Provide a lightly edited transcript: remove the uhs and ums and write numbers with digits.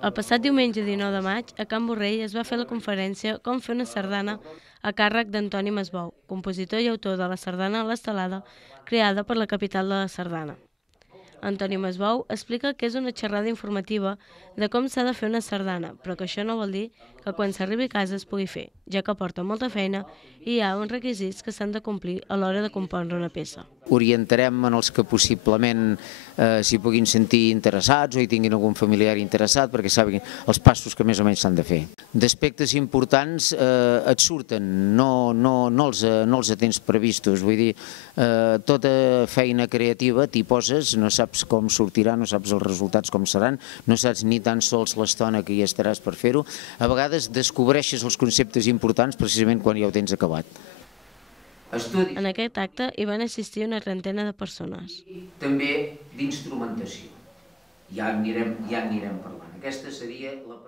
El passat diumenge 19 de maig, a Can Borrell es va fer la conferència Com fer una sardana a càrrec d'Antoni Masbou, compositor i autor de la sardana L'Estelada, creada per la capital de la sardana. Antoni Masbou explica que és una xerrada informativa de com s'ha de fer una sardana, però que això no vol dir que quan s'arribi a casa es pugui fer, ja que porta molta feina i hi ha uns requisits que s'han de complir a l'hora de compondre una peça. Orientarem en els que possiblement s'hi puguin sentir interessats o hi tinguin algun familiar interessat perquè sàpiguen els passos que més o menys s'han de fer. D'aspectes importants et surten, no els tens previstos, vull dir, tota feina creativa t'hi poses, no saps com sortirà, no saps els resultats com seran, no saps ni tan sols l'estona que hi estaràs per fer-ho. A vegades descobreixes els conceptes importants precisament quan ja ho tens acabat. En aquest acte hi van assistir una trentena de persones. També d'instrumentació. Ja en anirem parlant. Aquesta seria la